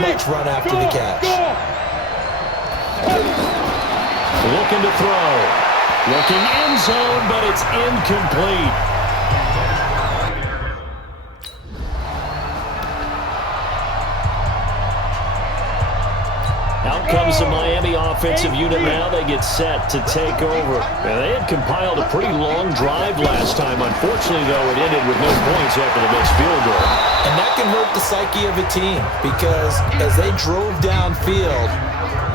much run after the catch. Looking to throw. Looking end zone, but it's incomplete. Out comes the Miami offensive unit now. They get set to take over. And they had compiled a pretty long drive last time. Unfortunately, though, it ended with no points after the missed field goal. And that can hurt the psyche of a team because as they drove downfield,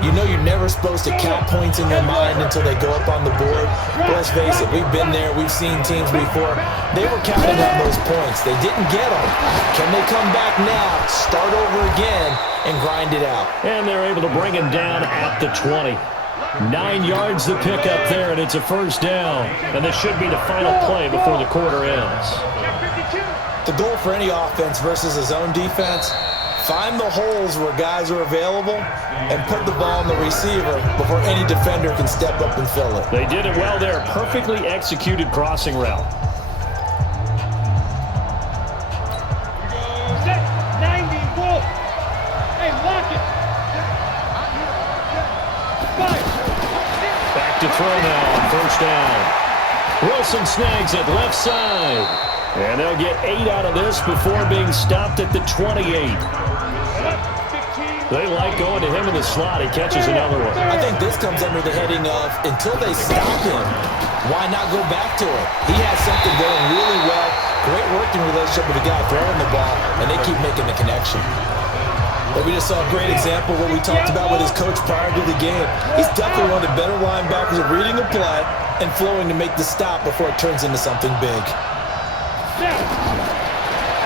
you know you're never supposed to count points in your mind until they go up on the board. But let's face it, we've been there. We've seen teams before. They were counting on those points. They didn't get them. Can they come back now, start over again, and grind it out? And they're able to bring him down at the 20. 9 yards to pick up there, and it's a first down. And this should be the final play before the quarter ends. The goal for any offense versus a zone defense, find the holes where guys are available and put the ball on the receiver before any defender can step up and fill it. They did it well there. Perfectly executed crossing route. Back to throw now on first down. Wilson snags it left side. And they'll get 8 out of this before being stopped at the 28. They like going to him in the slot. He catches another one. I think this comes under the heading of until they stop him, why not go back to it? He has something going really well. Great working relationship with the guy throwing the ball, and they keep making the connection. But we just saw a great example of what we talked about with his coach prior to the game. He's definitely one of the better linebackers at reading a play and flowing to make the stop before it turns into something big.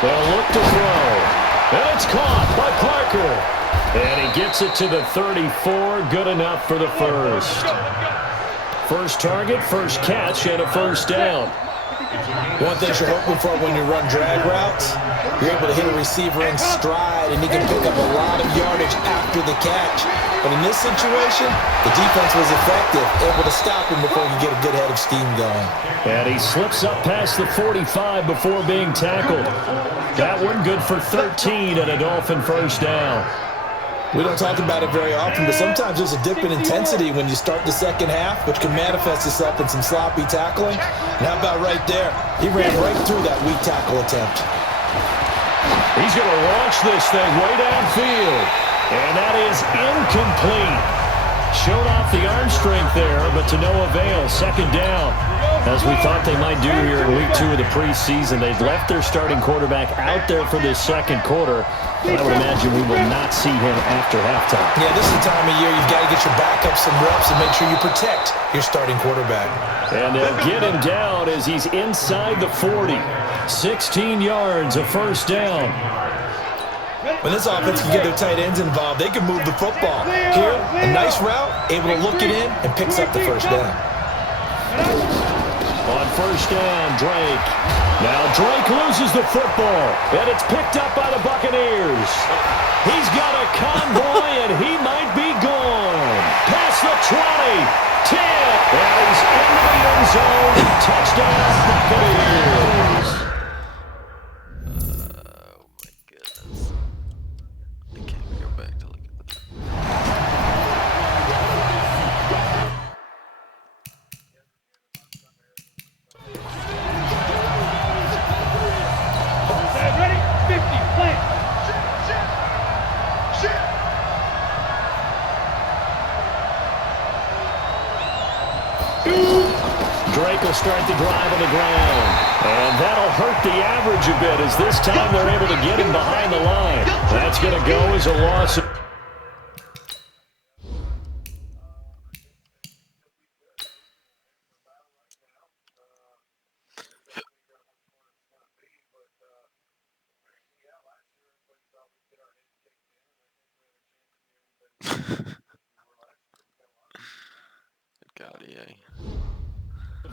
They'll look to throw. And it's caught by Parker. And he gets it to the 34. Good enough for the first. First target, first catch, and a first down. One thing you're hoping for when you run drag routes, you're able to hit a receiver in stride, and he can pick up a lot of yardage after the catch. But in this situation, the defense was effective, able to stop him before he could get a good head of steam going. And he slips up past the 45 before being tackled. That one good for 13 and a Dolphin first down. We don't talk about it very often, but sometimes there's a dip in intensity when you start the second half, which can manifest itself in some sloppy tackling. And how about right there? He ran right through that weak tackle attempt. He's going to launch this thing way downfield. And that is incomplete. Showed off the arm strength there, but to no avail. Second down. As we thought they might do here in week 2 of the preseason, they've left their starting quarterback out there for this second quarter. I would imagine we will not see him after halftime. Yeah, this is the time of year you've got to get your backup some reps and make sure you protect your starting quarterback. And they'll get him down as he's inside the 40. 16 yards, a first down. When this offense can get their tight ends involved, they can move the football. Here, a nice route, able to look it in, and picks up the first down. On first down, Drake. Now Drake loses the football, and it's picked up by the Buccaneers. He's got a convoy, and he might be gone. Past the 20, 10, and he's into the end zone. Touchdown, Buccaneers. Drake will start the drive on the ground. And that'll hurt the average a bit as this time they're able to get him behind the line. That's going to go as a loss.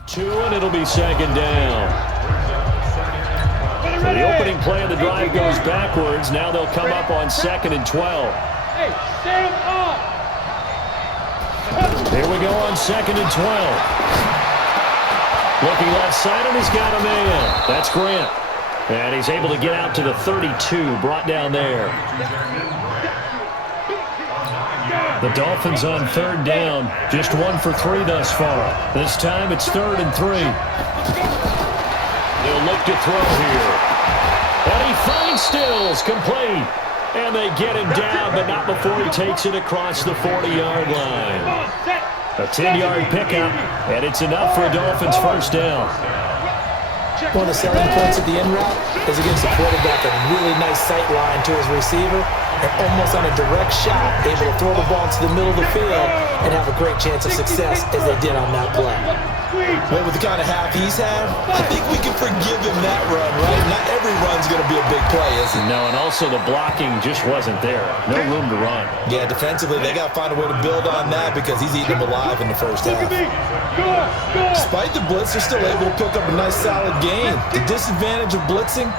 Two, and it'll be second down. So the opening play of the drive goes backwards. Now they'll come up on 2nd and 12. Hey, stand up! Here we go on 2nd and 12. Looking left side, and he's got a man. That's Grant. And he's able to get out to the 32, brought down there. The Dolphins on third down. Just 1 for 3 thus far. This time it's 3rd and 3. They'll look to throw here. And he finds Stills, complete. And they get him down, but not before he takes it across the 40-yard line. A 10-yard pickup, and it's enough for a Dolphins first down. One of the selling points of the in route is against the quarterback, a really nice sight line to his receiver, and almost on a direct shot, able to throw the ball into the middle of the field and have a great chance of success as they did on that play. Well, with the kind of half he's had, I think we can forgive him that run, right? Not every run's going to be a big play, is it? No, and also the blocking just wasn't there. No room to run. Yeah, defensively, they got to find a way to build on that because he's eating them alive in the first half. Despite the blitz, they're still able to pick up a nice, solid gain. The disadvantage of blitzing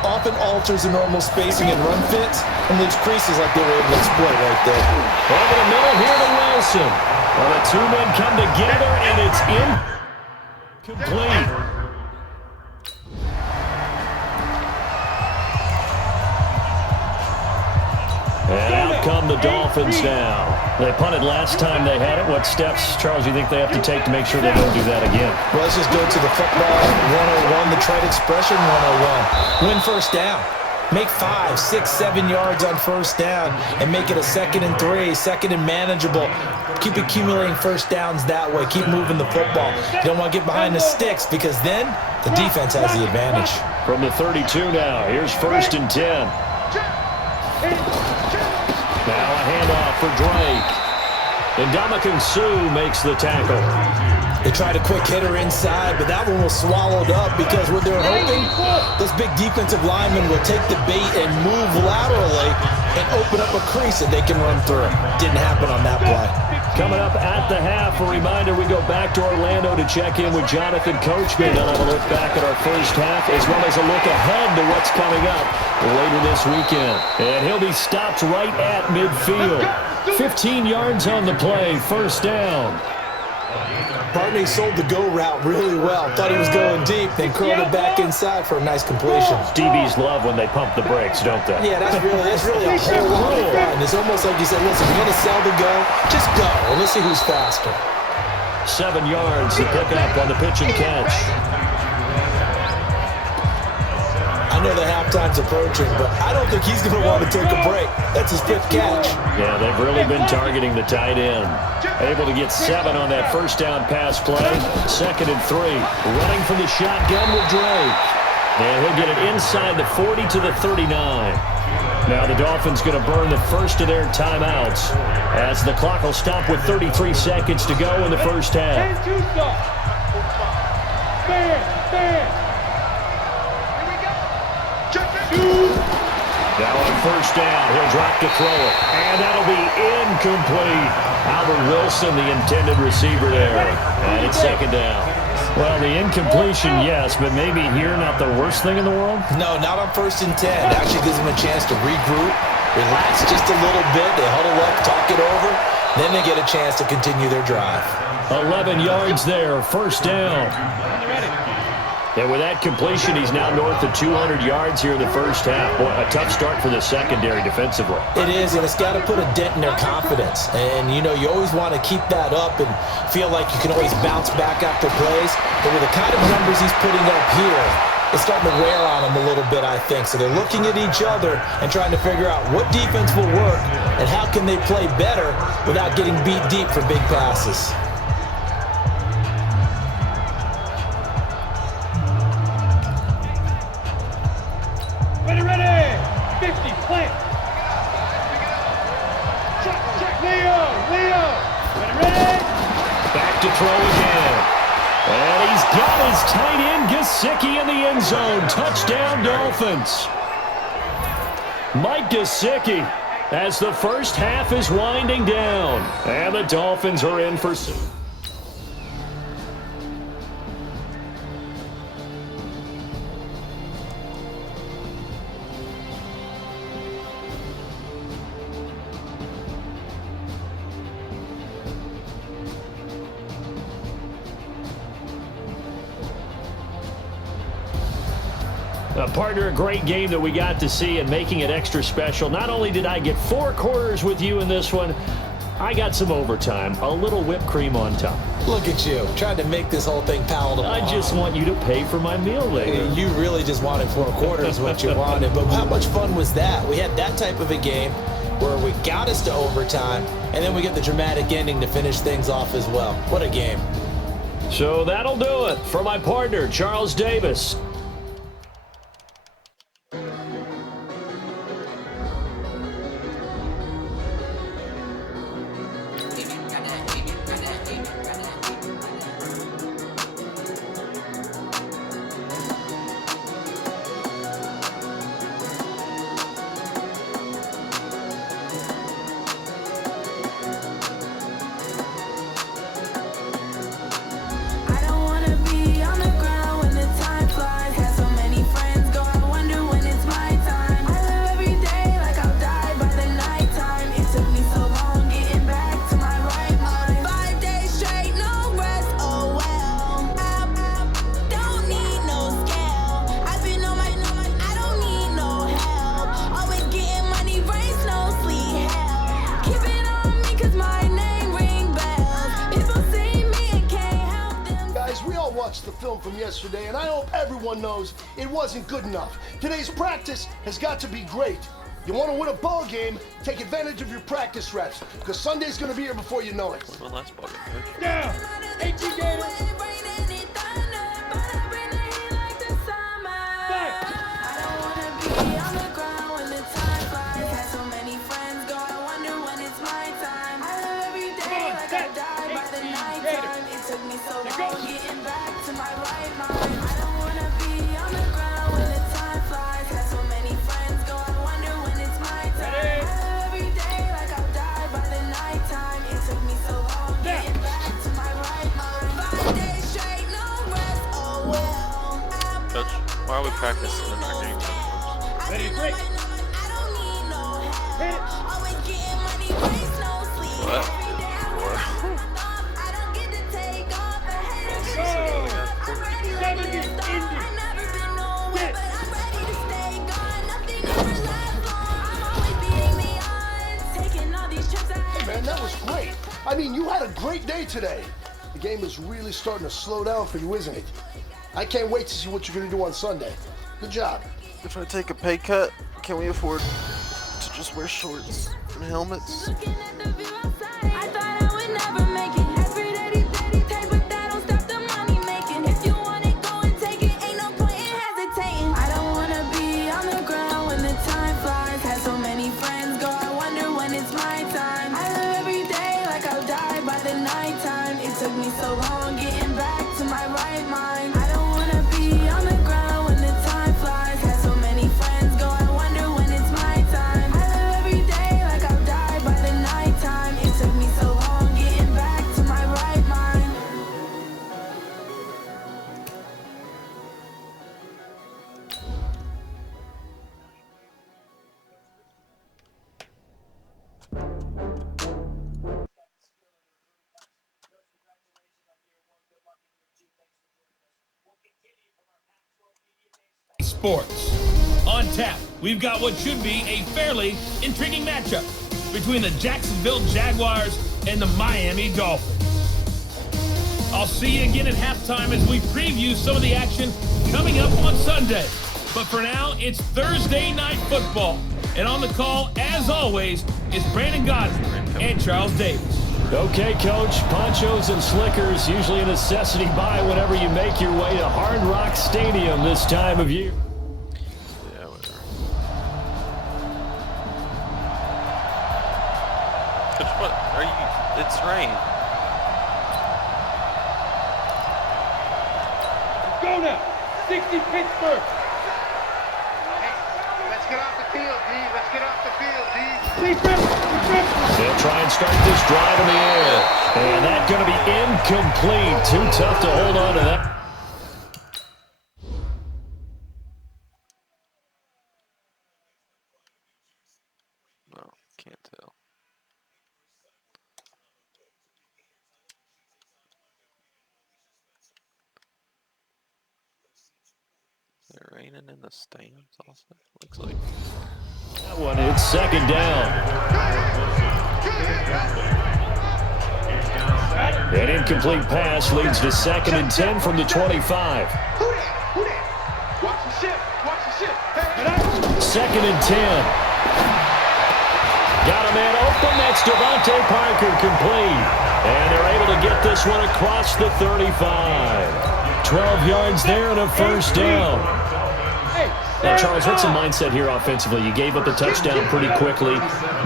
often alters the normal spacing and run fits and leaves creases like they were able to exploit right there. Over the middle here to Wilson. Well, the two men come together, and it's incomplete. And out come the Dolphins now. They punted last time they had it. What steps, Charles, you think they have to take to make sure they don't do that again? Well, let's just go to the football 101, the trade expression 101. Win first down. Make 5, 6, 7 yards on first down and make it a 2nd and 3, 2nd and manageable. Keep accumulating first downs that way. Keep moving the football. You don't want to get behind the sticks because then the defense has the advantage. From the 32 now, here's 1st and 10. Now a handoff for Drake. And Ndamukong Suh makes the tackle. They tried a quick hitter inside, but that one was swallowed up because what they're hoping, those big defensive linemen will take the bait and move laterally and open up a crease that they can run through. Didn't happen on that play. Coming up at the half, a reminder, we go back to Orlando to check in with Jonathan Coachman. Then have a look back at our first half, as well as a look ahead to what's coming up later this weekend. And he'll be stopped right at midfield. 15 yards on the play, first down. Barney sold the go route really well. Thought he was going deep, then curled it back inside for a nice completion. DBs love when they pump the brakes, don't they? Yeah, that's really a whole lot of fun. It's almost like you said, listen, if you're going to sell the go, just go, and let's see who's faster. 7 yards to pick up on the pitch and catch. I know the halftime's approaching, but I don't think he's going to want to take a break. That's his 5th catch. Yeah, they've really been targeting the tight end. Able to get 7 on that first down pass play. 2nd and 3. Running from the shotgun with Drake. And he'll get it inside the 40 to the 39. Now the Dolphins going to burn the first of their timeouts as the clock will stop with 33 seconds to go in the first half. Now on first down, he'll drop to throw it. And that'll be incomplete. Albert Wilson, the intended receiver there. And it's 2nd down. Well, the incompletion, yes, but maybe here not the worst thing in the world? No, not on 1st and 10. It actually gives them a chance to regroup, relax just a little bit. They huddle up, talk it over. Then they get a chance to continue their drive. 11 yards there, first down. And with that completion, he's now north of 200 yards here in the first half. Boy, a tough start for the secondary defensively. It is, and it's got to put a dent in their confidence. And, you know, you always want to keep that up and feel like you can always bounce back after plays. But with the kind of numbers he's putting up here, it's starting to wear on them a little bit, I think. So they're looking at each other and trying to figure out what defense will work and how can they play better without getting beat deep for big passes. Back to throw again. And he's got his tight end Gesicki in the end zone. Touchdown, Dolphins. Mike Gesicki as the first half is winding down. And the Dolphins are in for... Partner, a great game that we got to see and making it extra special. Not only did I get 4 quarters with you in this one, I got some overtime, a little whipped cream on top. Look at you, trying to make this whole thing palatable. I just want you to pay for my meal later. You really just wanted 4 quarters what you wanted. But how much fun was that? We had that type of a game where we got us to overtime, and then we get the dramatic ending to finish things off as well. What a game. So that'll do it for my partner, Charles Davis. The film from yesterday, and I hope everyone knows it wasn't good enough. Today's practice has got to be great. You want to win a ball game, take advantage of your practice reps, because Sunday's going to be here before you know it. Well, last ball game, coach. Down! 18 Gators! Why are we practicing in our game? Ready, break! Hit it! What? Hey man, that was great. I mean, you had a great day today. The game is really starting to slow down for you, isn't it? I can't wait to see what you're going to do on Sunday. Good job. If I take a pay cut, can we afford to just wear shorts and helmets? Sports. On tap, we've got what should be a fairly intriguing matchup between the Jacksonville Jaguars and the Miami Dolphins. I'll see you again at halftime as we preview some of the action coming up on Sunday. But for now, it's Thursday Night Football. And on the call, as always, is Brandon Godfrey and Charles Davis. Okay, Coach, ponchos and slickers, usually a necessity buy whenever you make your way to Hard Rock Stadium this time of year. Yeah, whatever. Coach, what are you? It's rain. Go now! 60 Pittsburgh! Let's get off the field, D. Let's get off the field, D. They'll try and start this drive in the air. And that's going to be incomplete. Too tough to hold on to that. No, can't tell. Is it raining in the stands also? Looks like. That one, it's second down. An incomplete pass leads to 2nd and 10 from the 25. Who that? Watch the ship. Watch the ship. Hey. 2nd and 10. Got a man open. That's Devontae Parker, complete. And they're able to get this one across the 35. 12 yards there and a first down. Now, Charles, what's the mindset here offensively? You gave up a touchdown pretty quickly.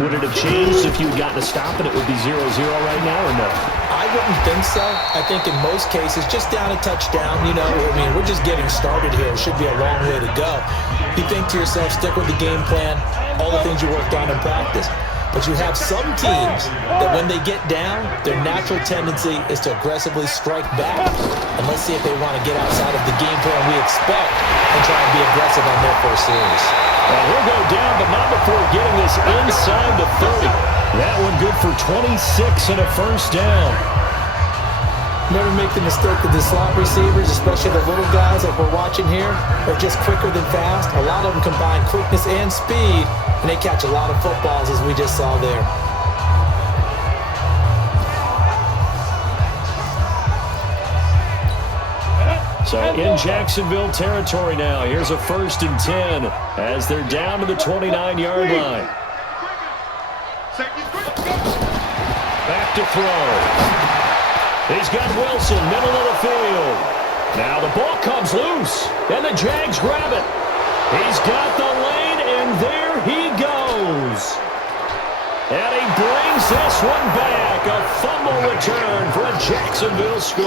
Would it have changed if you had gotten a stop and it would be 0-0 right now, or no? I wouldn't think so. I think in most cases, just down a touchdown, you know, I mean, we're just getting started here. It should be a long way to go. You think to yourself, stick with the game plan, all the things you worked on in practice. But you have some teams that when they get down, their natural tendency is to aggressively strike back. And let's see if they want to get outside of the game plan we expect and try and be aggressive on their first series. Well, he'll go down, but not before getting this inside the 30. That one good for 26 and a first down. Never make the mistake that the slot receivers, especially the little guys like we're watching here, are just quicker than fast. A lot of them combine quickness and speed, and they catch a lot of footballs, as we just saw there. So in Jacksonville territory now. Here's a 1st and 10 as they're down to the 29-yard line. Back to throw. He's got Wilson, middle of the field. Now the ball comes loose, and the Jags grab it. He's got the lane, and there he goes. And he brings this one back. A fumble return for a Jacksonville score.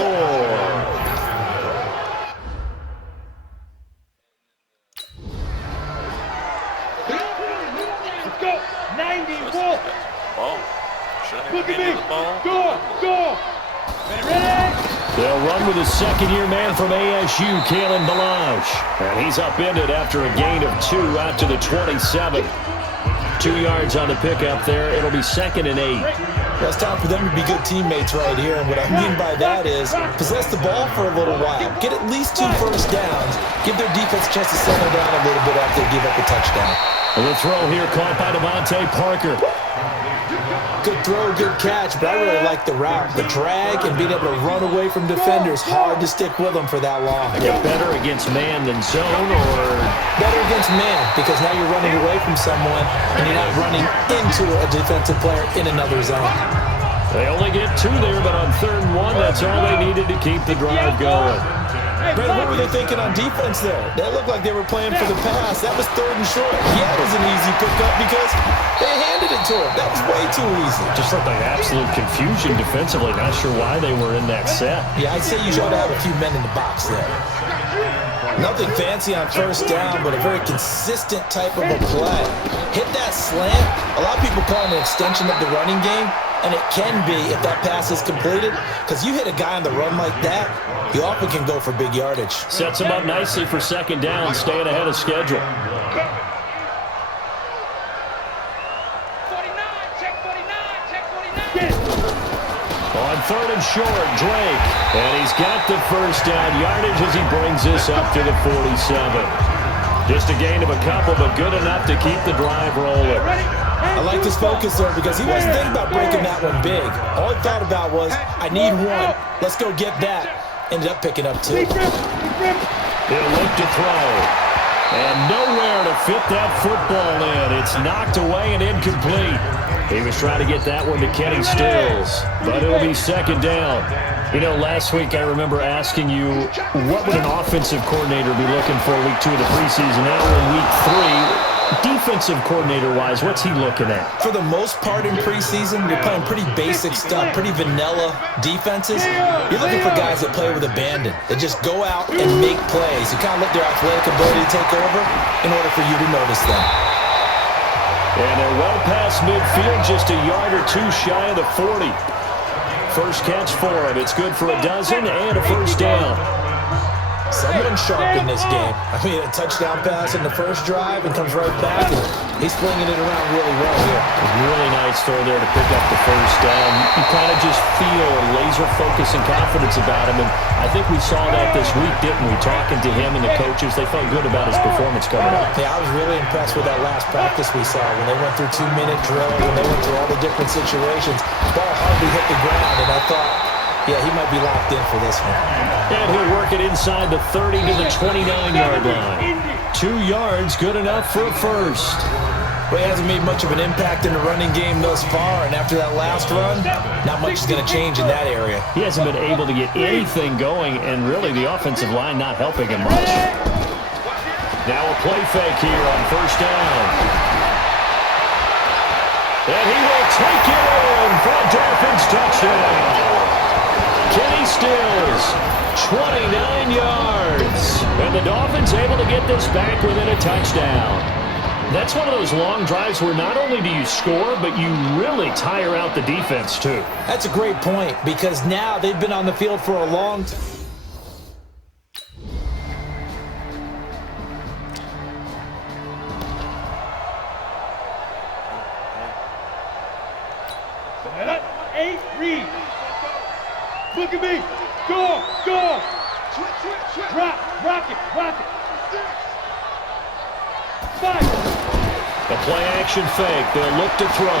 Let's go. 90, Wolf. Ball. Shouldn't Look have at me. the ball. Go. Ready? They'll run with a second-year man from ASU, Kalen Ballage. And he's upended after a gain of 2 out to the 27. 2 yards on the pickup there. It'll be 2nd and 8. Well, it's time for them to be good teammates right here. And what I mean by that is possess the ball for a little while. Get at least 2 first downs. Give their defense a chance to settle down a little bit after they give up a touchdown. And the throw here caught by Devontae Parker. Good throw, good catch, but I really like the route. The drag and being able to run away from defenders, hard to stick with them for that long. Yeah, better against man than zone, or? Better against man, because now you're running away from someone and you're not running into a defensive player in another zone. They only get 2 there, but on 3rd and 1, that's all they needed to keep the drive going. Brett, what were they thinking on defense there? That looked like they were playing for the pass. That was 3rd and short. Yeah, it was an easy pickup because they handed it to him. That was way too easy. Just looked like absolute confusion defensively. Not sure why they were in that set. Yeah, I'd say you ought to have a few men in the box there. Nothing fancy on first down, but a very consistent type of a play. Hit that slant. A lot of people call it an extension of the running game, and it can be if that pass is completed, because you hit a guy on the run like that, you often can go for big yardage. Sets him up nicely for 2nd down, staying ahead of schedule. 49, check 49. On 3rd and short, Drake. And he's got the first down yardage as he brings this up to the 47. Just a gain of a couple, but good enough to keep the drive rolling. I like his focus there because he wasn't thinking about breaking that one big. All he thought about was, I need 1. Let's go get that. Ended up picking up 2. He'll look to throw. And nowhere to fit that football in. It's knocked away and incomplete. He was trying to get that one to Kenny Stills, but it'll be 2nd down. You know, last week I remember asking you, what would an offensive coordinator be looking for week 2 of the preseason? Now we're in week 3. Defensive coordinator-wise, what's he looking at? For the most part in preseason, you're playing pretty basic stuff, pretty vanilla defenses. You're looking for guys that play with abandon, that just go out and make plays. You kind of let their athletic ability take over in order for you to notice them. And they're well past midfield, just a yard or 2 shy of the 40. First catch for him. It's good for a dozen and a first down. Someone sharp in this game. I mean, a touchdown pass in the first drive and comes right back, and he's flinging it around really well here. Really nice throw there to pick up the first down. You kind of just feel a laser focus and confidence about him, and I think we saw that this week, didn't we? Talking to him and the coaches, they felt good about his performance coming up. Yeah, I was really impressed with that last practice we saw when they went through 2-minute drills, when they went through all the different situations. Ball hardly hit the ground, and I thought, Yeah, he might be locked in for this one. And he'll work it inside the 30 to the 29-yard line. 2 yards, good enough for a first. But he hasn't made much of an impact in the running game thus far, and after that last run, not much is going to change in that area. He hasn't been able to get anything going, and really the offensive line not helping him much. Now a play fake here on first down. And he will take it in for a Dolphins touchdown. Kenny Stills, 29 yards. And the Dolphins able to get this back within a touchdown. That's one of those long drives where not only do you score, but you really tire out the defense too. That's a great point, because now they've been on the field for a long time. Look at me. Go. Switch. Rock it. 5. A play-action fake. They'll look to throw.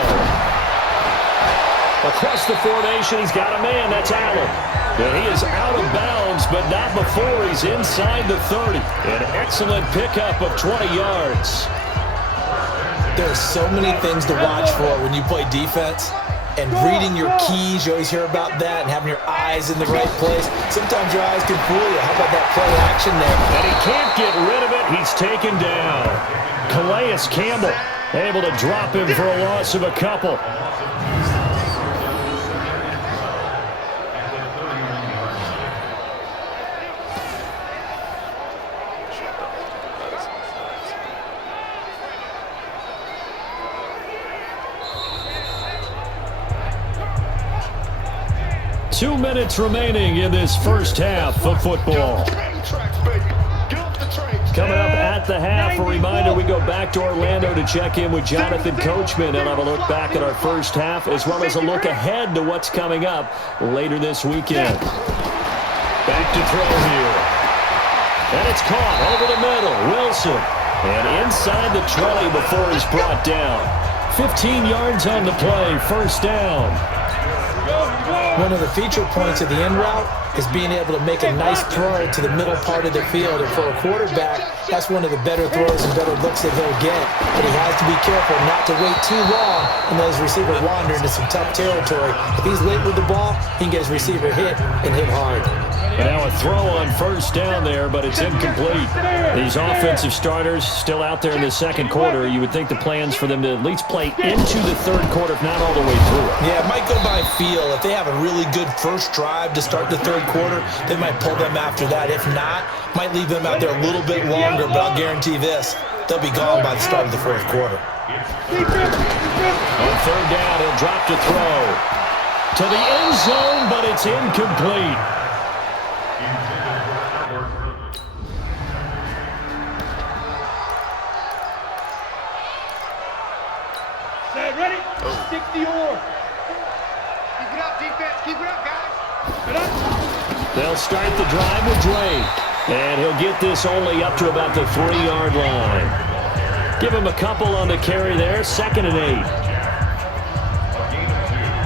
Across the formation, he's got a man. That's Allen. And he is out of bounds, but not before he's inside the 30. An excellent pickup of 20 yards. There are so many things to watch for when you play defense. And reading your keys, you always hear about that, and having your eyes in the right place. Sometimes your eyes can fool you. How about that play action there? And he can't get rid of it. He's taken down. Calais Campbell able to drop him for a loss of a couple. Two minutes remaining in this first half of football. Coming up at the half, a reminder, we go back to Orlando to check in with Jonathan Coachman and have a look back at our first half, as well as a look ahead to what's coming up later this weekend. Back to throw here. And it's caught over the middle. Wilson. And inside the 20 before he's brought down. 15 yards on the play, first down. One of the feature points of the end route is being able to make a nice throw to the middle part of the field. And for a quarterback, that's one of the better throws and better looks that he'll get. But he has to be careful not to wait too long and let his receiver wander into some tough territory. If he's late with the ball, he can get his receiver hit and hit hard. And now a throw on first down there, but it's incomplete. These offensive starters still out there in the second quarter. You would think the plans for them to at least play into the third quarter, if not all the way through. Yeah, it might go by feel. If they have a really good first drive to start the third quarter, they might pull them after that. If not, might leave them out there a little bit longer, but I'll guarantee this, they'll be gone by the start of the fourth quarter. On third down, he'll drop to throw. To the end zone, but it's incomplete. Ready? 60 or. Keep it up, defense. Keep it up, guys. They'll start the drive with Drake. And he'll get this only up to about the 3-yard line. Give him a couple on the carry there. 2nd and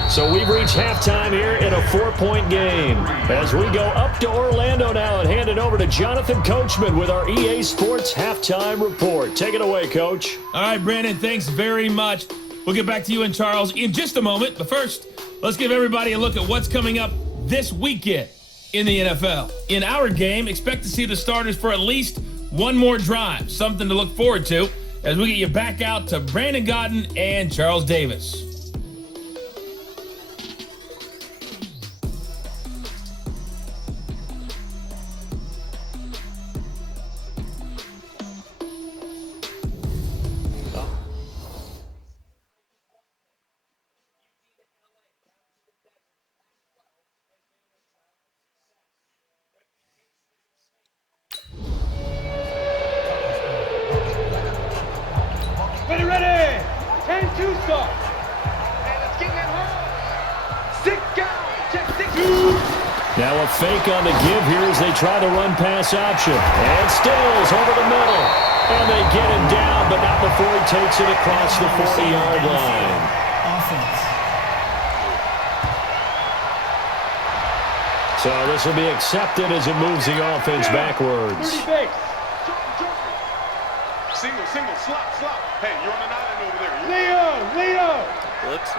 8. So we've reached halftime here in a 4-point game. As we go up to Orlando now and hand it over to Jonathan Coachman with our EA Sports Halftime Report. Take it away, Coach. All right, Brandon, thanks very much. We'll get back to you and Charles in just a moment. But first, let's give everybody a look at what's coming up this weekend in the NFL. In our game, expect to see the starters for at least one more drive. Something to look forward to as we get you back out to Brandon Godden and Charles Davis. Now a fake on the give here as they try the run-pass option. And Stills over the middle. And they get him down, but not before he takes it across the 40-yard line. So this will be accepted as it moves the offense backwards. 30 base. Single, slop. Hey, you're on an island over there. Leo. Blitz.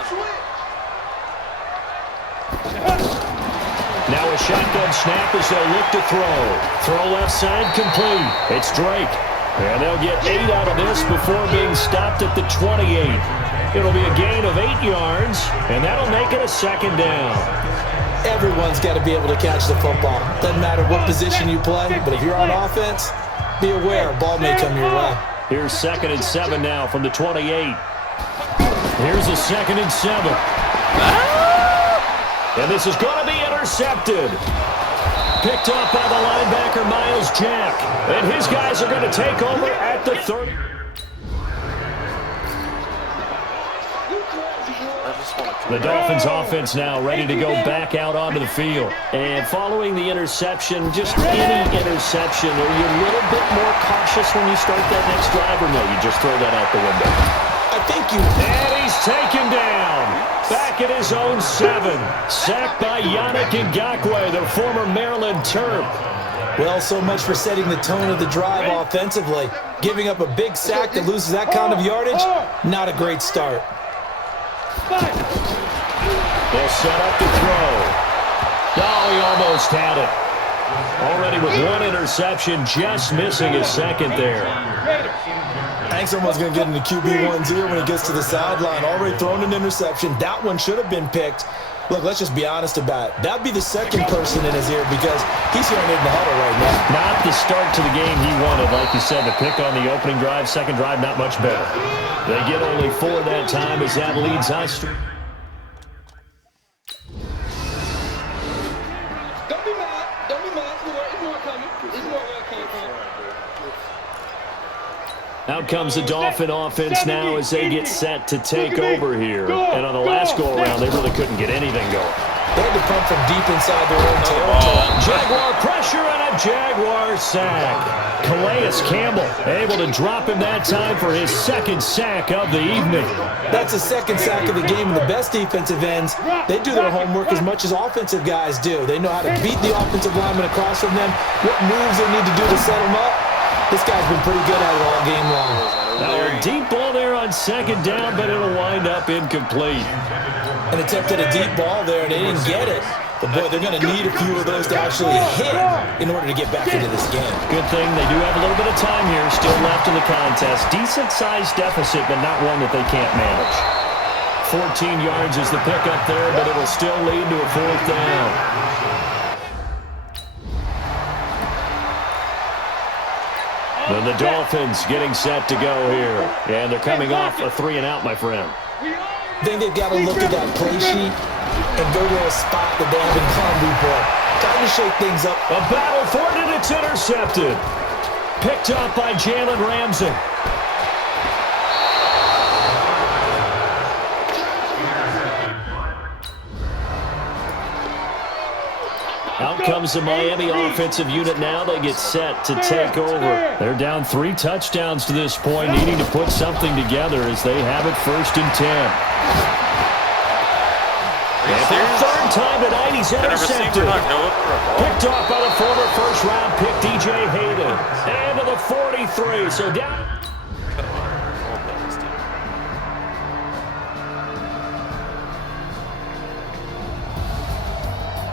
Now a shotgun snap as they'll look to throw. Throw left side complete. It's Drake. And they'll get 8 out of this before being stopped at the 28. It'll be a gain of 8 yards, and that'll make it a second down. Everyone's got to be able to catch the football. Doesn't matter what position you play, but if you're on offense, be aware a ball may come your way. Here's 2nd and 7 now from the 28. Here's a 2nd and 7. And this is going to be intercepted. Picked up by the linebacker, Miles Jack. And his guys are going to take over at the 30. The Dolphins offense now ready to go back out onto the field. And following the interception, just any interception, are you a little bit more cautious when you start that next drive, or no, you just throw that out the window? I think you... And he's taken down. Back at his own 7. Sacked by Yannick Ngakoue, the former Maryland Terp. Well, so much for setting the tone of the drive offensively. Giving up a big sack that loses that kind of yardage, not a great start. They'll set up to throw. Oh, he almost had it. Already with 1 interception, just missing his 2nd there. I think someone's going to get into QB1's ear when he gets to the sideline. Already thrown an interception. That one should have been picked. Look, let's just be honest about it. That'd be the 2nd person in his ear because he's hearing it in the huddle right now. Not the start to the game he wanted. Like you said, the pick on the opening drive, 2nd drive, not much better. They get only 4 that time as that leads us. Don't be mad. It's more coming. It's more where it came from. Out comes the Dolphin offense now as they get set to take over here. And on the last go-around, they really couldn't get anything going. They had to pump from deep inside their own territory. Jaguar pressure and a Jaguar sack. Calais Campbell able to drop him that time for his 2nd sack of the evening. That's the 2nd sack of the game, and the best defensive ends, they do their homework as much as offensive guys do. They know how to beat the offensive lineman across from them, what moves they need to do to set them up. This guy's been pretty good at it all game long. Now a deep ball there on 2nd down, but it'll wind up incomplete. An attempt at a deep ball there, and they didn't get it. But, boy, they're going to need a few of those to actually hit in order to get back into this game. Good thing they do have a little bit of time here still left in the contest. Decent-sized deficit, but not one that they can't manage. 14 yards is the pickup there, but it'll still lead to a 4th down. Then the Dolphins getting set to go here. And they're coming off a 3-and-out, my friend. I think they've got to look at that play sheet and go to a spot that they haven't gone before. Time to shake things up. A battle for it, and it's intercepted. Picked up by Jalen Ramsey. Out comes the Miami offensive unit now. They get set to take over. They're down 3 touchdowns to this point, needing to put something together as they have it 1st and 10. And for the 3rd time tonight, he's intercepted. Picked off by the former 1st-round pick, DJ Hayden. And to the 43, so down.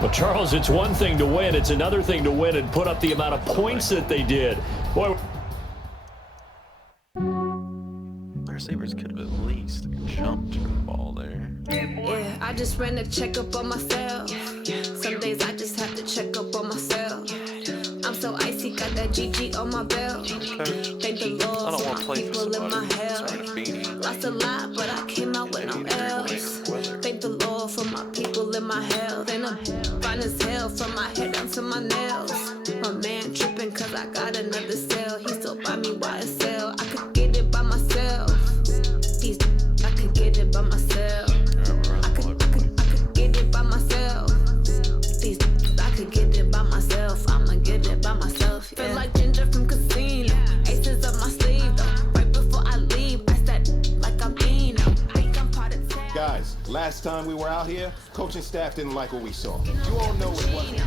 Well, Charles, it's one thing to win. It's another thing to win and put up the amount of points that they did. Boy, The receivers could have at least jumped to the ball there. Yeah, I just ran a checkup on myself. Some days I just have to check up on myself. I'm so icy, got that GG on my belt. Thank the Lord for my people in my health. Lost a lot, but I came out with no else. Thank the Lord for my people in my health. And I'm fine as hell from my head down to my nails. My man tripping cause I got another cell. He still buy me YSL. I could get it by myself. I could get it by myself. I could get it by myself. I could get it by myself. I'ma get it by myself. Yeah. Feel like Ginger from Casino. Aces up my sleeve though. Right before I leave, I said like I'm Dino. I'm part of town. Guys, last last time we were out here, coaching staff didn't like what we saw. You all know it wasn't.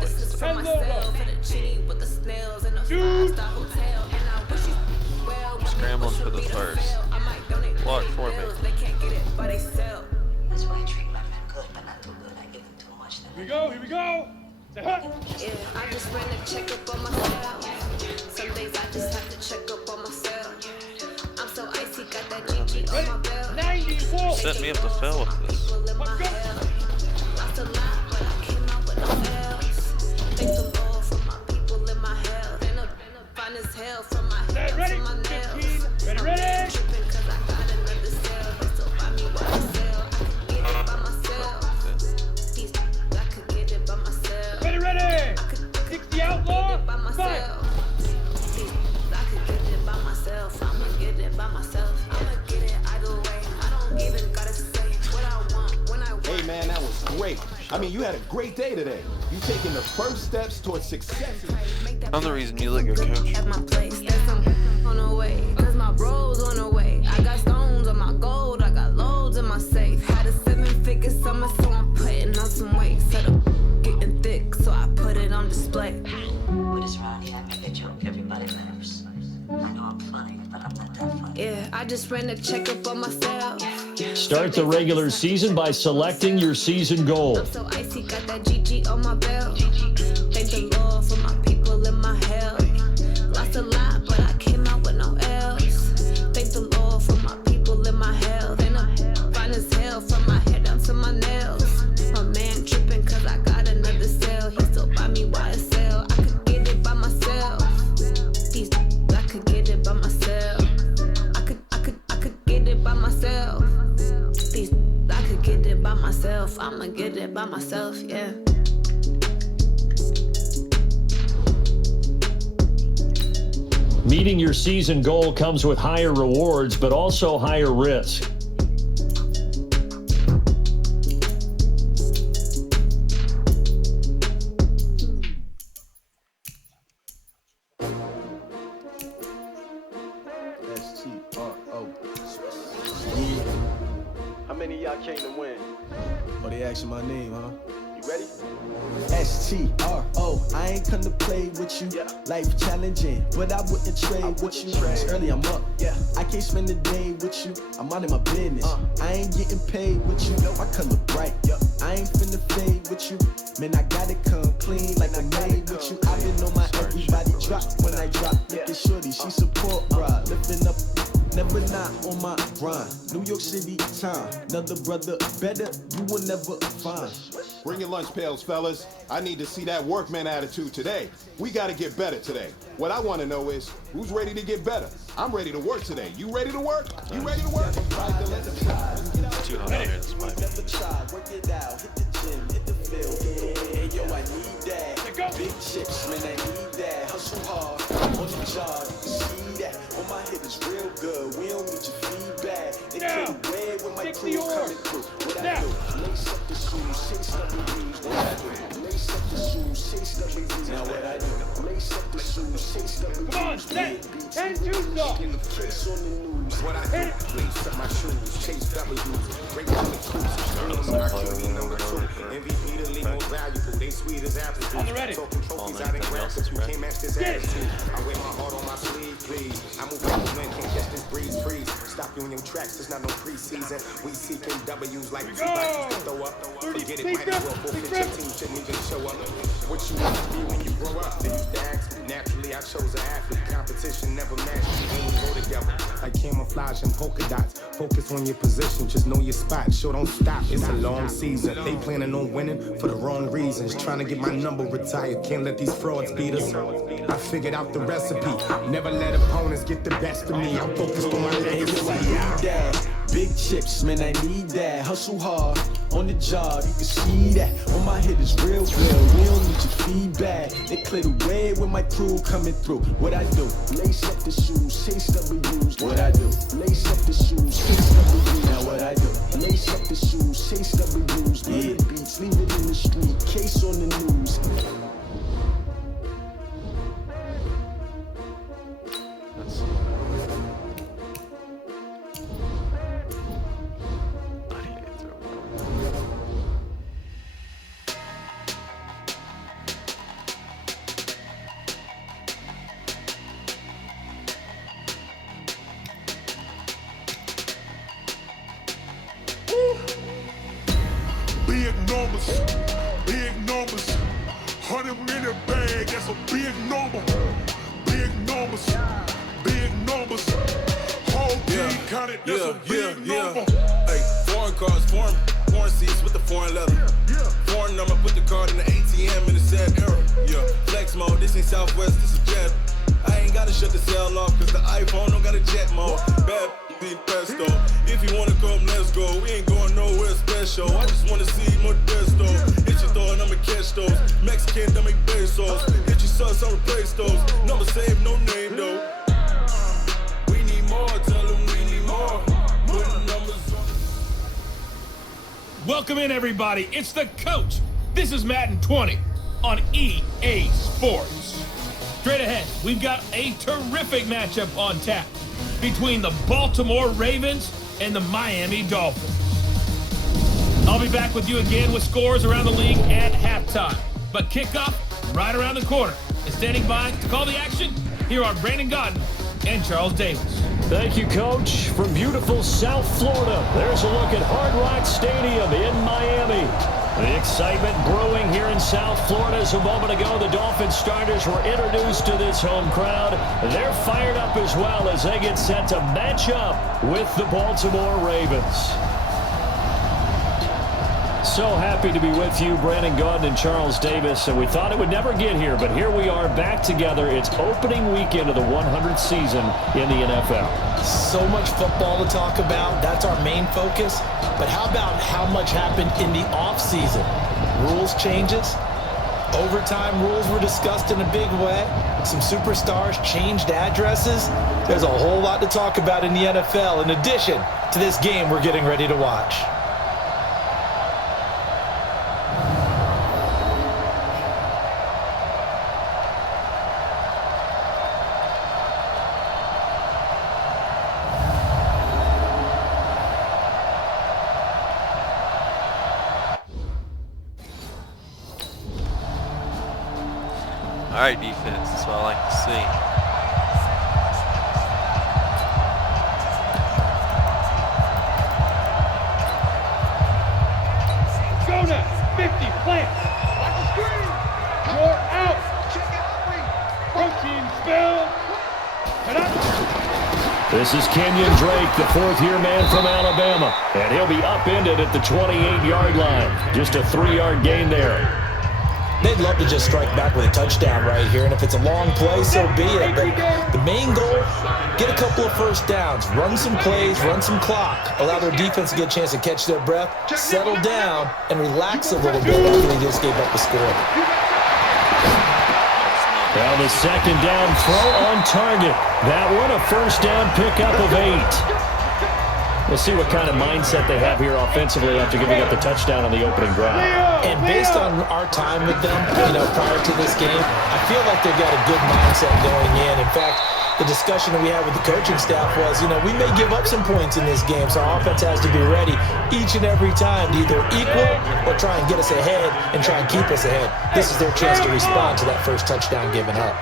This is for myself, for the genie with the snails and the five-star hotel. And I wish you well. Scrambling for the first. Block for me. They can't get it, but they sell. That's why I treat my men good, but not too good. I give them too much. Here we go, here we go. Yeah, I just ran a checkup on myself. Some days I just have to check up on myself. I'm so icy, got that GG on my belt. 94. Set me up to fail with this. Lost a lot, but I came out with no L's. Thank the Lord for my people in my health. And I'm fine as hell from my head to my nails. Ready? Tripping 'cause I got another cell. They still buy me what I sell. I could get it by myself. These I could get it by myself. Ready? 60 outlaw. By myself. These I could get it by myself. I'ma get it by myself. I'ma get it either way. I don't even gotta say what I want when I want. Hey man, that was great. I mean, you had a great day today. You taking the first steps towards success. I'm the reason you look good, coach. At my place, there's some on the way. Cause my bro's on the way. I got stones on my gold. I got loads in my safe. Had a 7-figure summer, so I'm putting on some weight. Set up getting thick, so I put it on display. With this round here, I make a joke. Everybody laughs. I know I'm funny, but I'm not that funny. Yeah, I just ran a checkup on myself. Start the regular season by selecting your season goal. I'm so icy, got that GG on my belt. Thank the Lord for my people in my health. Lost a lot, but I came out with no L's. Thank the Lord for my people in my health. And I'm fine as hell from my head down to my nails. My man tripping 'cause I got another sale. He still buy me while I sell. I could get it by myself. These I could get it by myself. I could get it by myself. These I could get it by myself. I'ma get it by myself, yeah. Meeting your season goal comes with higher rewards, but also higher risk. S-T-R-O. How many of y'all came to win? Oh, they asking my name, huh? You ready? S-T-R-O. I ain't come to play with you. Yeah. Life challenging, but I wouldn't trade with you. It's early, I'm up. Yeah. I can't spend the day with you. I'm out of my business. I ain't getting paid with you. My color bright. I ain't finna fade with you. Man, I gotta come clean like I made with you. I've been on my everybody drop when I drop. Look at shorty, she support ride. Lifting up, never not on my grind. New York City time. Another brother better, you will never find. Bring your lunch pails, fellas. I need to see that workman attitude today. We got to get better today. What I want to know is, who's ready to get better? I'm ready to work today. You ready to work? You ready to work? It's too hot out here, this might be. Work it out, hit the gym, hit the field. Yeah, yo, I need that. Big chips, man, I need that. Hustle hard, on the job, you can see that. On my hit is real good, we don't need your feedback. They play away when my crew coming through. What I do? Lace up the shoes, chase W's. What I do? Lace up the shoes, chase W's. Now what I do? Lace up the shoes, chase W's. Come on, set. 10-2 stop. Case on the news. What I do? Lace up my shoes, chase W's. Break down the truth. Number 2. MVP the league most valuable. They sweet as apples. Talking trophies out in grass, but you can't match this attitude. I wear my heart on my sleeve, please. I move like the wind, can't catch this breeze, freeze. Stop you in your tracks, it's not no preseason. We seeking W's like 2 bikes to throw up. Forget it, might as well forfeit your team, shouldn't even show up. What you want to be when you grow up? They used to ask me. Naturally, I chose an athlete. Competition never matched me when we go together. Like camouflage and polka dots. Focus on your position, just know your spot. Show don't stop, it's a long season. They planning on winning for the wrong reasons. Trying to get my number retired, can't let these frauds beat us. I figured out the recipe. Never let opponents get the best of me. I'm focused on my legacy. Big chips, man, I need that. Hustle hard, on the job, you can see that. On my hit is real good, we don't need your feedback. They clear the way when my crew coming through. What I do? Lace up the shoes, chase W's. What I do? Lace up the shoes, chase W's. Now what I do? Lace up the shoes, chase W's. Yeah, beats, leave it in the street, case on the news. big numbers, big numbers. 100-minute bag, that's a big number. Big numbers, big numbers. Whole team counted, that's a big number. Hey, foreign cars, foreign seats with the foreign leather. Foreign number, put the card in the ATM in the sad era. Yeah, flex mode, this ain't Southwest, this is Jet. I ain't gotta shut the cell off, cause the iPhone don't got a jet mode. Bad being pesto. If you wanna come, let's go. We ain't going nowhere special. I just wanna see Modesto. Hit your throw and I'ma catch those. Mexican, don't make pesos. Hit your sus, I'll replace those. Number saved, no name though. We need more, tell them we need more. Putting numbers on. Welcome in, everybody. It's the coach. This is Madden 20 on EA Sports. Straight ahead, we've got a terrific matchup on tap between the Baltimore Ravens and the Miami Dolphins. I'll be back with you again with scores around the league at halftime. But kickoff right around the corner. And standing by to call the action, here are Brandon Godden and Charles Davis. Thank you, Coach. From beautiful South Florida, there's a look at Hard Rock Stadium in Miami. The excitement brewing here in South Florida. As a moment ago, the Dolphins starters were introduced to this home crowd. They're fired up as well as they get set to match up with the Baltimore Ravens. So happy to be with you, Brandon Gaudin and Charles Davis. And we thought it would never get here, but here we are back together. It's opening weekend of the 100th season in the NFL. So much football to talk about. That's our main focus. But how about how much happened in the offseason? Rules changes. Overtime rules were discussed in a big way. Some superstars changed addresses. There's a whole lot to talk about in the NFL in addition to this game we're getting ready to watch. All right, defense. That's what I like to see. Go now. 50, plant. Watch the screen. You're out. Check it out. Protein spill. This is Kenyon Drake, the fourth-year man from Alabama. And he'll be upended at the 28-yard line. Just a 3-yard gain there. They'd love to just strike back with a touchdown right here, and if it's a long play, so be it. But the main goal, get a couple of first downs, run some plays, run some clock, allow their defense to get a chance to catch their breath, settle down, and relax a little bit after they just gave up the score. Well, the second down throw on target. That one a first down pickup of 8. We'll see what kind of mindset they have here offensively after giving up the touchdown on the opening drive. And based on our time with them, prior to this game, I feel like they've got a good mindset going in. In fact, the discussion that we had with the coaching staff was, we may give up some points in this game, so our offense has to be ready each and every time to either equal or try and get us ahead and try and keep us ahead. This is their chance to respond to that first touchdown given up.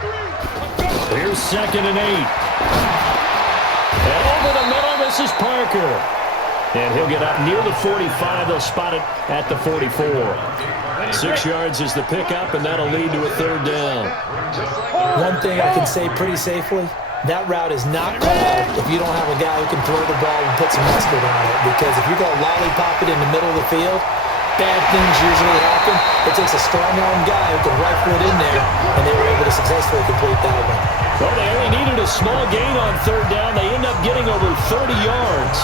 Here's 2nd and 8. And over the middle, this is Parker. And he'll get up near the 45. They'll spot it at the 44. 6 yards is the pickup, and that'll lead to a 3rd down. One thing I can say pretty safely, that route is not called if you don't have a guy who can throw the ball and put some mustard on it. Because if you're going to lollipop it in the middle of the field, bad things usually happen. It takes a strong-arm guy who can rifle it in there, and they were able to successfully complete that one. Well, they only needed a small gain on 3rd down. They end up getting over 30 yards.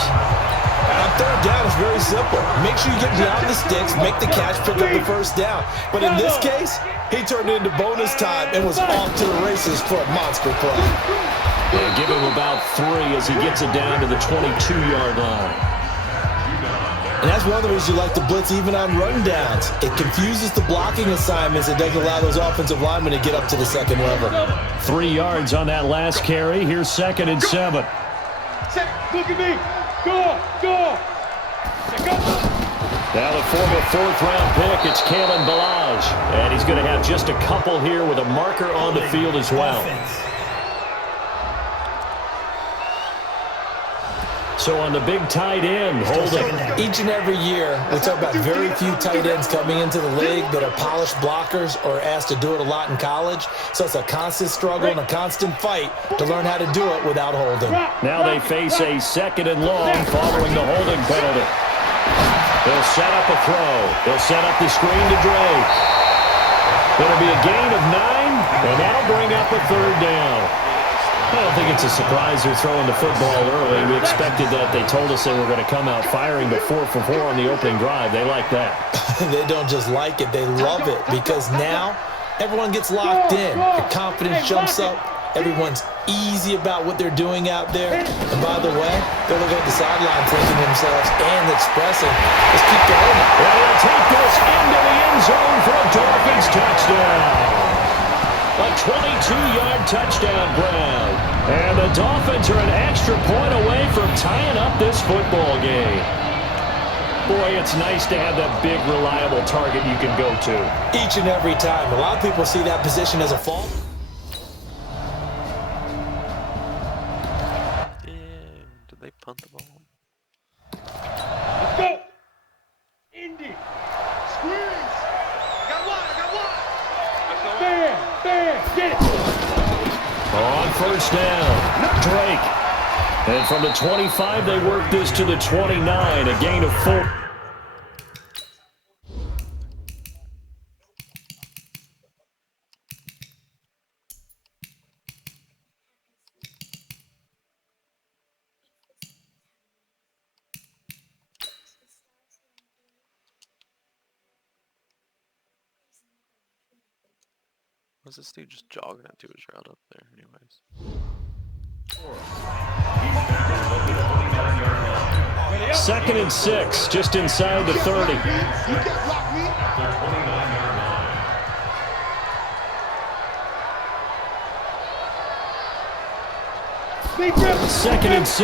On 3rd down, it's very simple. Make sure you get beyond the sticks, make the catch, pick up the first down. But in this case, he turned it into bonus time and was off to the races for a monster play. Yeah, give him about 3 as he gets it down to the 22-yard line. And that's one of the reasons you like to blitz even on run downs. It confuses the blocking assignments. It doesn't allow those offensive linemen to get up to the second level. 3 yards on that last carry. Here's 2nd and 7. Look at me. Go. Now the former 4th-round pick, it's Kalen Ballage. And he's going to have just a couple here with a marker on the field as well. So on the big tight end, holding. Each and every year, we talk about very few tight ends coming into the league that are polished blockers or asked to do it a lot in college. So it's a constant struggle and a constant fight to learn how to do it without holding. Now they face a 2nd and long following the holding penalty. They'll set up a throw. They'll set up the screen to Drake. It'll be a gain of 9, and that'll bring up a 3rd down. I don't think it's a surprise they're throwing the football early. We expected that. They told us they were going to come out firing, but 4 for 4 on the opening drive. They like that. They don't just like it. They love it because now everyone gets locked in. The confidence jumps up. Everyone's easy about what they're doing out there. And by the way, they're looking at the sideline thinking to themselves and expressing, let's keep going. And they'll take this into the end zone for a Dolphins touchdown. A 22-yard touchdown grab. And the Dolphins are an extra point away from tying up this football game. Boy, it's nice to have that big, reliable target you can go to. Each and every time. A lot of people see that position as a fault. Did they punt the ball? Let's go! Indy! Squeeze! I got one! Bam! Get it! On 1st down, Drake. And from the 25, they work this to the 29, a gain of 4. Was this dude just jogging into his route up there anyways? 2nd and 6, just inside the 30. Second and 6.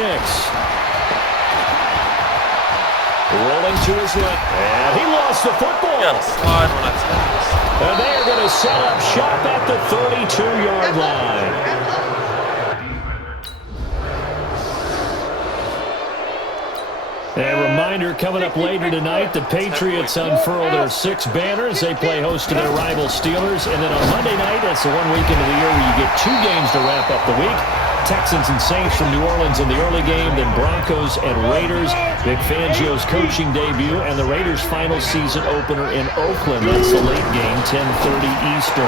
Rolling to his left. And he lost the football. Got a slide when I said this. And they are going to set up shop at the 32-yard line. A reminder, coming up later tonight, the Patriots unfurl their 6 banners. They play host to their rival Steelers. And then on Monday night, that's the one weekend of the year where you get 2 games to wrap up the week. Texans and Saints from New Orleans in the early game, then Broncos and Raiders. Vic Fangio's coaching debut, and the Raiders' final season opener in Oakland. That's the late game, 10:30 Eastern.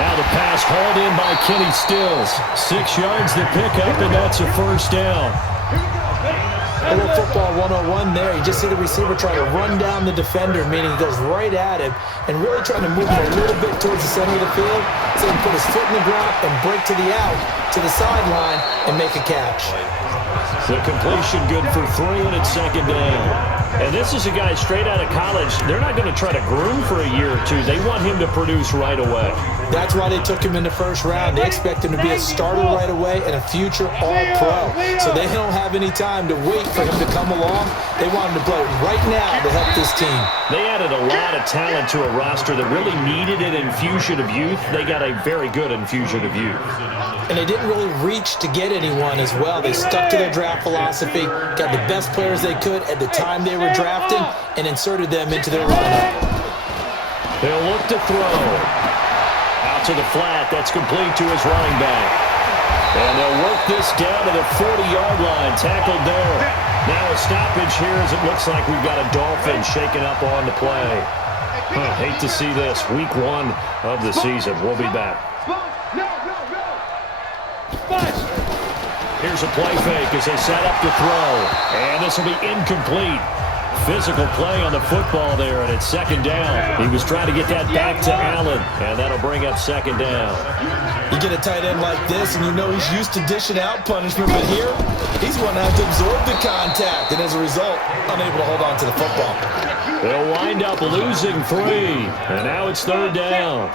Now the pass hauled in by Kenny Stills. 6 yards to pick up, and that's a 1st down. A little football 101 there. You just see the receiver try to run down the defender, meaning he goes right at him and really trying to move him a little bit towards the center of the field so he can put his foot in the ground and break to the out, to the sideline, and make a catch. The completion good for 3, and it's 2nd down. And this is a guy straight out of college. They're not going to try to groom for a year or 2. They want him to produce right away. That's why they took him in the 1st round. They expect him to be a starter right away and a future All-Pro. So they don't have any time to wait for him to come along. They want him to play right now to help this team. They added a lot of talent to a roster that really needed an infusion of youth. They got a very good infusion of youth. And they didn't really reach to get anyone as well. They stuck to their draft philosophy, got the best players they could at the time they were drafting, and inserted them into their lineup. They'll look to throw. Out to the flat. That's complete to his running back. And they'll work this down to the 40-yard line. Tackled there. Now a stoppage here as it looks like we've got a Dolphin shaking up on the play. Hate to see this. Week 1 of the season. We'll be back. Here's a play fake as they set up to throw. And this will be incomplete. Physical play on the football there, and it's 2nd down. He was trying to get that back to Allen, and that'll bring up 2nd down. You get a tight end like this, and you know he's used to dishing out punishment, but here, he's going to have to absorb the contact, and as a result, unable to hold on to the football. They'll wind up losing 3, and now it's 3rd down.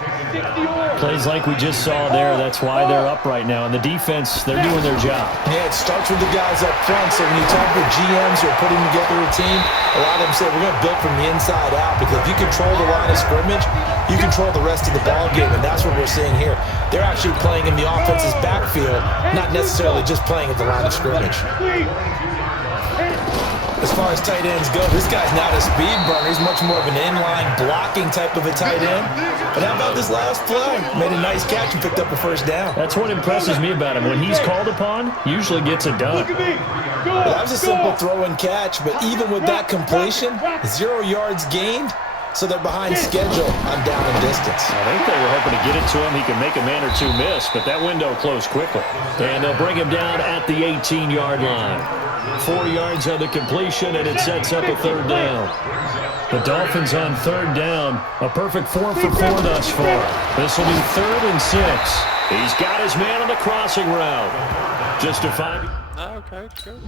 Plays like we just saw there, that's why they're up right now. And the defense, they're doing their job. Yeah, it starts with the guys up front, so when you talk with GMs who are putting together a team, a lot of them say we're going to build from the inside out, because if you control the line of scrimmage, you control the rest of the ball game, and that's what we're seeing here. They're actually playing in the offense's backfield, not necessarily just playing at the line of scrimmage. As far as tight ends go, this guy's not a speed burner. He's much more of an inline blocking type of a tight end. But how about this last play? Made a nice catch and picked up a first down. That's what impresses me about him. When he's called upon, usually gets it done. Well, that was a simple throw and catch, but even with that completion, 0 yards gained. So they're behind schedule on down and distance. I think they were hoping to get it to him. He could make a man or two miss, but that window closed quickly. And they'll bring him down at the 18-yard line. 4 yards on the completion, and it sets up a third down. The Dolphins on third down. A perfect 4 for 4 thus far. This will be 3rd and 6. He's got his man on the crossing route. Just a 5. Okay, good.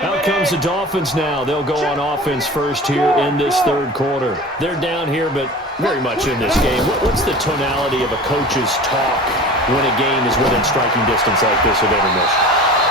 Out comes the Dolphins now. They'll go on offense first here in this third quarter. They're down here, but very much in this game. What's the tonality of a coach's talk when a game is within striking distance like this of intermission?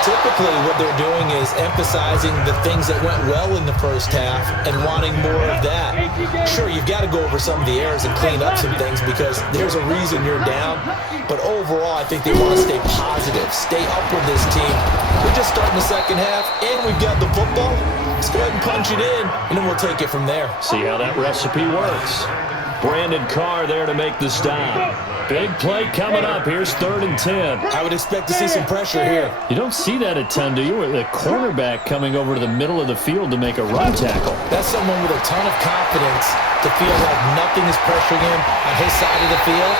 Typically, what they're doing is emphasizing the things that went well in the first half and wanting more of that. Sure, you've got to go over some of the errors and clean up some things because there's a reason you're down. But overall, I think they want to stay positive, stay up with this team. We're just starting the second half, and we've got the football. Let's go ahead and punch it in, and then we'll take it from there. See how that recipe works. Brandon Carr there to make the stop. Big play coming up. Here's 3rd and 10. I would expect to see some pressure here. You don't see that a ton, do you? With a cornerback coming over to the middle of the field to make a run tackle. That's someone with a ton of confidence to feel like nothing is pressuring him on his side of the field.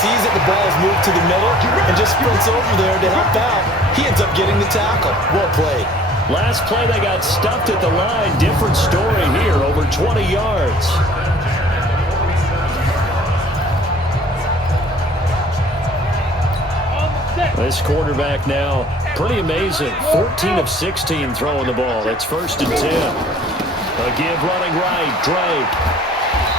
Sees that the ball is moved to the middle and just sprints over there to help out. He ends up getting the tackle. Well played. Last play, they got stuffed at the line. Different story here, over 20 yards. This quarterback now, pretty amazing. 14 of 16 throwing the ball. It's 1st and 10. A give running right, Drake.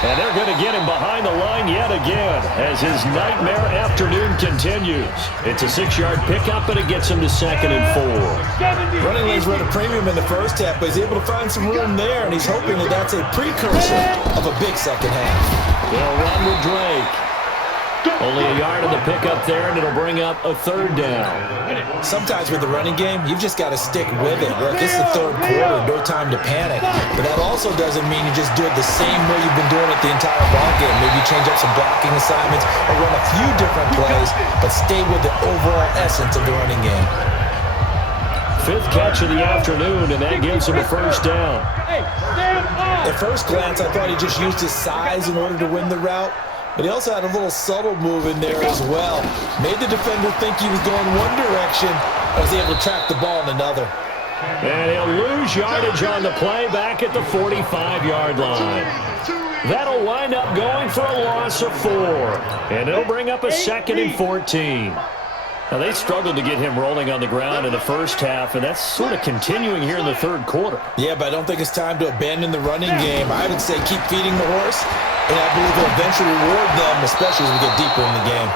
And they're going to get him behind the line yet again as his nightmare afternoon continues. It's a 6-yard pickup, and it gets him to 2nd and 4. Running lanes were at a premium in the first half, but he's able to find some room there, and he's hoping that that's a precursor of a big second half. They'll run with Drake. Only a yard of the pickup there, and it'll bring up a 3rd down. Sometimes with the running game, you've just got to stick with it. Look, it's the 3rd quarter, no time to panic. But that also doesn't mean you just do it the same way you've been doing it the entire ball game. Maybe change up some blocking assignments or run a few different plays, but stay with the overall essence of the running game. 5th catch of the afternoon, and that gives him a 1st down. At first glance, I thought he just used his size in order to win the route. But he also had a little subtle move in there as well. Made the defender think he was going one direction and was able to track the ball in another. And he'll lose yardage on the play back at the 45-yard line. That'll wind up going for a loss of 4. And it'll bring up a 2nd and 14. Now, they struggled to get him rolling on the ground in the first half, and that's sort of continuing here in the 3rd quarter. Yeah, but I don't think it's time to abandon the running game. I would say keep feeding the horse, and I believe it'll eventually reward them, especially as we get deeper in the game.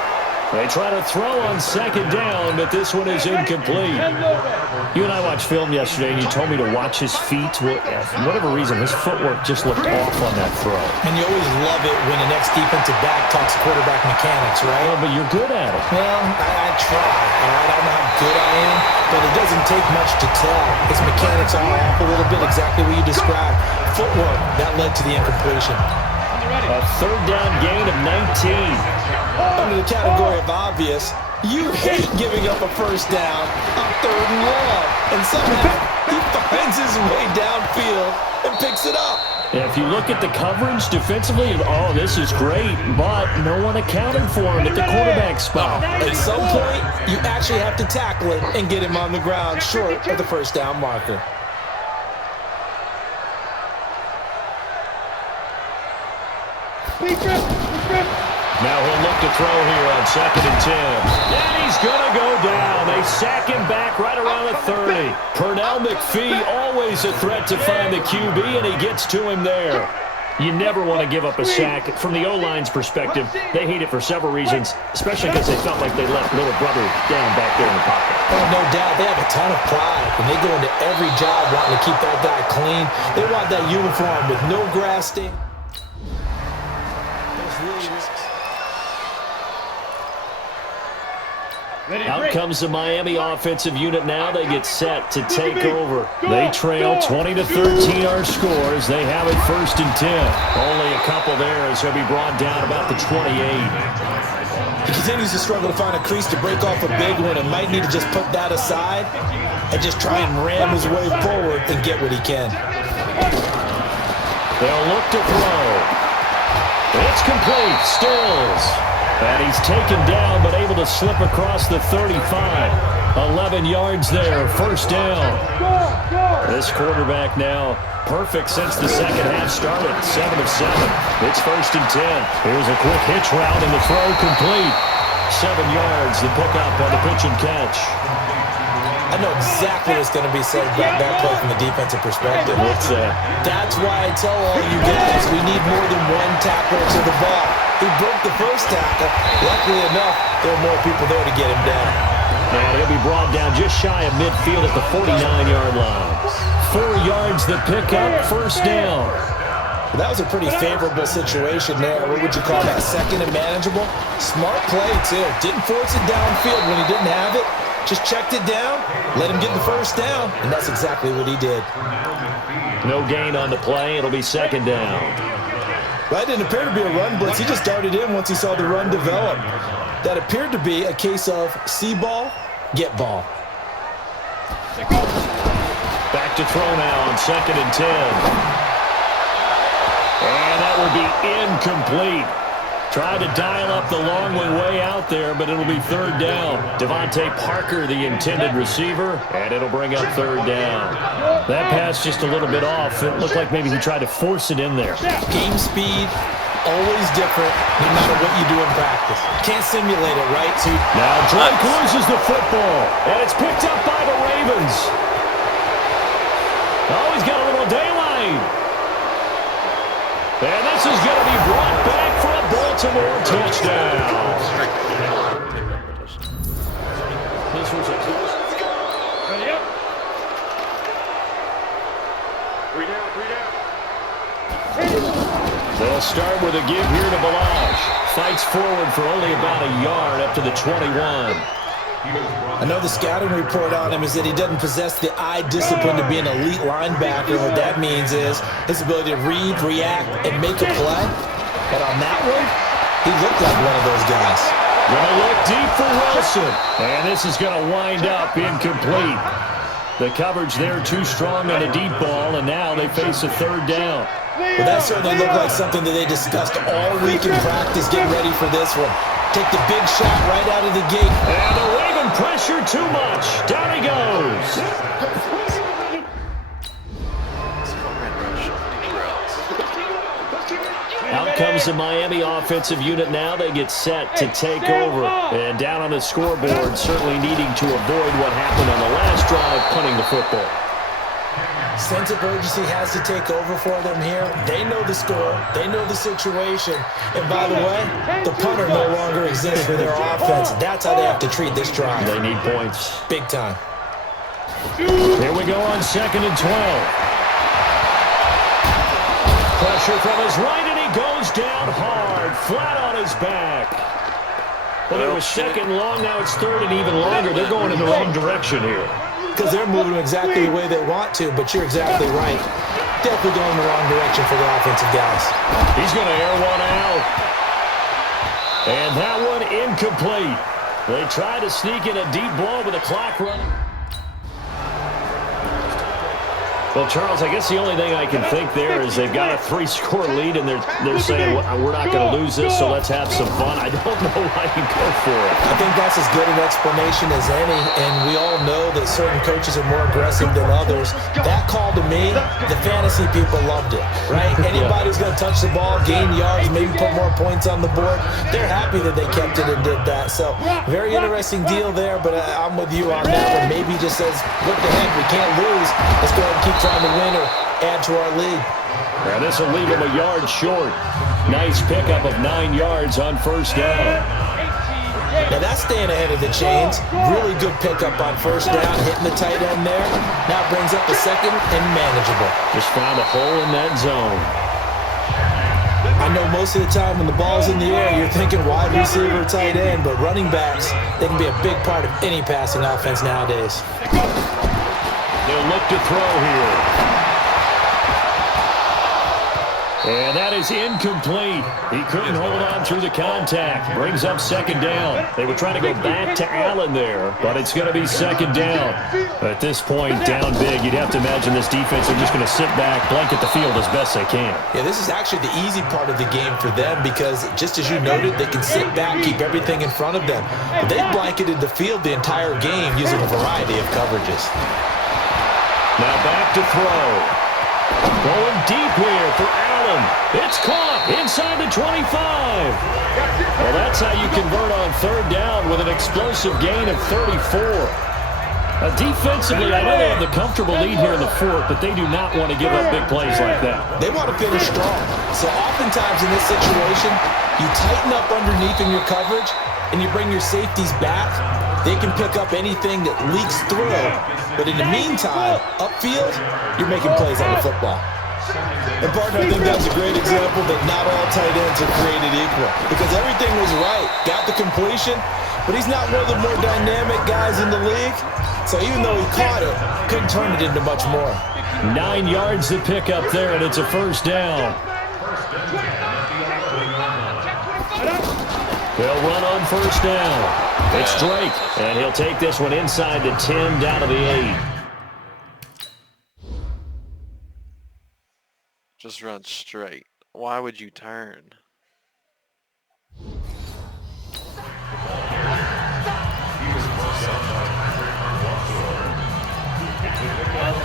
They try to throw on 2nd down, but this one is incomplete. You and I watched film yesterday, and you told me to watch his feet. Well, for whatever reason, his footwork just looked off on that throw. And you always love it when the next defensive back talks quarterback mechanics, right? Well, but you're good at it. Well, I try. All right, I don't know how good I am, but it doesn't take much to tell. His mechanics are off a little bit, exactly what you described. Footwork, that led to the incompletion. A 3rd down gain of 19. Under the category of obvious, you hate giving up a 1st down on 3rd and long. And somehow he finds his way downfield and picks it up. If you look at the coverage defensively, oh, this is great, but no one accounted for him at the quarterback spot. At some point, you actually have to tackle it and get him on the ground short of the 1st down marker. Now he'll look to throw here on 2nd and 10. And he's going to go down. They sack him back right around the 30. Pernell McPhee, always a threat to find the QB, and he gets to him there. You never want to give up a sack. From the O-line's perspective, they hate it for several reasons, especially because they felt like they left little brother down back there in the pocket. Oh, no doubt. They have a ton of pride. When they go into every job wanting to keep that guy clean, they want that uniform with no grass stain. Out comes the Miami offensive unit now. They get set to take over. They trail 20-13 our scores. They have it 1st and 10. Only a couple there as he'll be brought down about the 28. He continues to struggle to find a crease to break off a big one and might need to just put that aside and just try and ram his way forward and get what he can. They'll look to throw. It's complete. Stills. And he's taken down, but able to slip across the 35. 11 yards there, 1st down. This quarterback now perfect since the second half started. 7 of 7. It's 1st and 10. Here's a quick hitch route, and the throw complete. 7 yards, the pickup on the pitch and catch. I know exactly what's going to be said about that play from the defensive perspective. What's that? That's why I tell all you guys we need more than one tackler to the ball. He broke the first tackle. Luckily enough, there were more people there to get him down. And he'll be brought down just shy of midfield at the 49-yard line. 4 yards the pickup, 1st down. Well, that was a pretty favorable situation there. What would you call that? 2nd and manageable? Smart play, too. Didn't force it downfield when he didn't have it. Just checked it down, let him get the 1st down, and that's exactly what he did. No gain on the play. It'll be 2nd down. Well, that didn't appear to be a run blitz. He just darted in once he saw the run develop. That appeared to be a case of see ball, get ball. Back to throw now on 2nd and 10. And that will be incomplete. Tried to dial up the long one way out there, but it'll be 3rd down. Devontae Parker, the intended receiver, and it'll bring up 3rd down. That pass just a little bit off. It looked like maybe he tried to force it in there. Game speed, always different, no matter what you do in practice. Can't simulate it, right? So now Drake loses the football, and it's picked up by the Ravens. Oh, he's got a little daylight. And this is going to be brought back for a Baltimore touchdown. This was a ready up. 3 down. They'll start with a give here to Balaj. Fights forward for only about a yard up to the 21. I know the scouting report on him is that he doesn't possess the eye discipline to be an elite linebacker. What that means is his ability to read, react, and make a play. But on that one, he looked like one of those guys. Gonna look deep for Wilson. And this is gonna wind up incomplete. The coverage there too strong on a deep ball, and now they face a 3rd down. Well, that certainly looked like something that they discussed all week in practice. Get ready for this one. Take the big shot right out of the gate. And the Raven pressure too much. Down he goes. Out comes the Miami offensive unit now. They get set to take over. And down on the scoreboard, certainly needing to avoid what happened on the last drive, punting the football. Sense of urgency has to take over for them here. They know the score. They know the situation. And by the way, the punter no longer exists for their offense. That's how they have to treat this drive. They need points. Big time. Here we go on 2nd and 12. Pressure from his right, and he goes down hard, flat on his back. Well, it was 2nd long, now it's 3rd and even longer. They're going in the wrong direction here. Because they're moving exactly the way they want to, but you're exactly right. Definitely going in the wrong direction for the offensive guys. He's going to air one out. And that one incomplete. They try to sneak in a deep ball with the clock running. Well, Charles, I guess the only thing I can think there is they've got a 3-score lead, and they're saying, well, we're not going to lose this, so let's have some fun. I don't know why you go for it. I think that's as good an explanation as any, and we all know that certain coaches are more aggressive than others. That call to me, the fantasy people loved it, right? Anybody who's going to touch the ball, gain yards, maybe put more points on the board, they're happy that they kept it and did that. So, very interesting deal there, but I'm with you on that one. Maybe he just says, what the heck, we can't lose. Let's go ahead and keep trying to win or add to our lead. Now this will leave him a yard short. Nice pickup of 9 yards on 1st down. Now that's staying ahead of the chains. Really good pickup on 1st down, hitting the tight end there. Now brings up the 2nd and manageable. Just found a hole in that zone. I I know most of the time when the ball's in the air, you're thinking wide receiver, tight end, but running backs, they can be a big part of any passing offense nowadays. They'll look to throw here. And that is incomplete. He couldn't hold on through the contact. Brings up second down. They were trying to go back to Allen there, but it's going to be second down. At this point, down big, you'd have to imagine this defense are just going to sit back, blanket the field as best they can. Yeah, this is actually the easy part of the game for them because, just as you noted, they can sit back, keep everything in front of them. But they've blanketed the field the entire game using a variety of coverages. Now back to throw. Going deep here for Allen. It's caught inside the 25. Well, that's how you convert on third down with an explosive gain of 34. Defensively, I know they have the comfortable lead here in the fourth, but they do not want to give up big plays like that. They want to finish strong. So oftentimes in this situation, you tighten up underneath in your coverage, and you bring your safeties back. They can pick up anything that leaks through. But in the meantime, upfield, you're making plays on the football. And, partner, I think that's a great example that not all tight ends are created equal because everything was right. Got the completion, but he's not one of the more dynamic guys in the league. So even though he caught it, couldn't turn it into much more. 9 yards to pick up there, and it's a first down. They'll run on first down. It's Drake, and he'll take this one inside the 10 down to the 8. Just run straight. Why would you turn?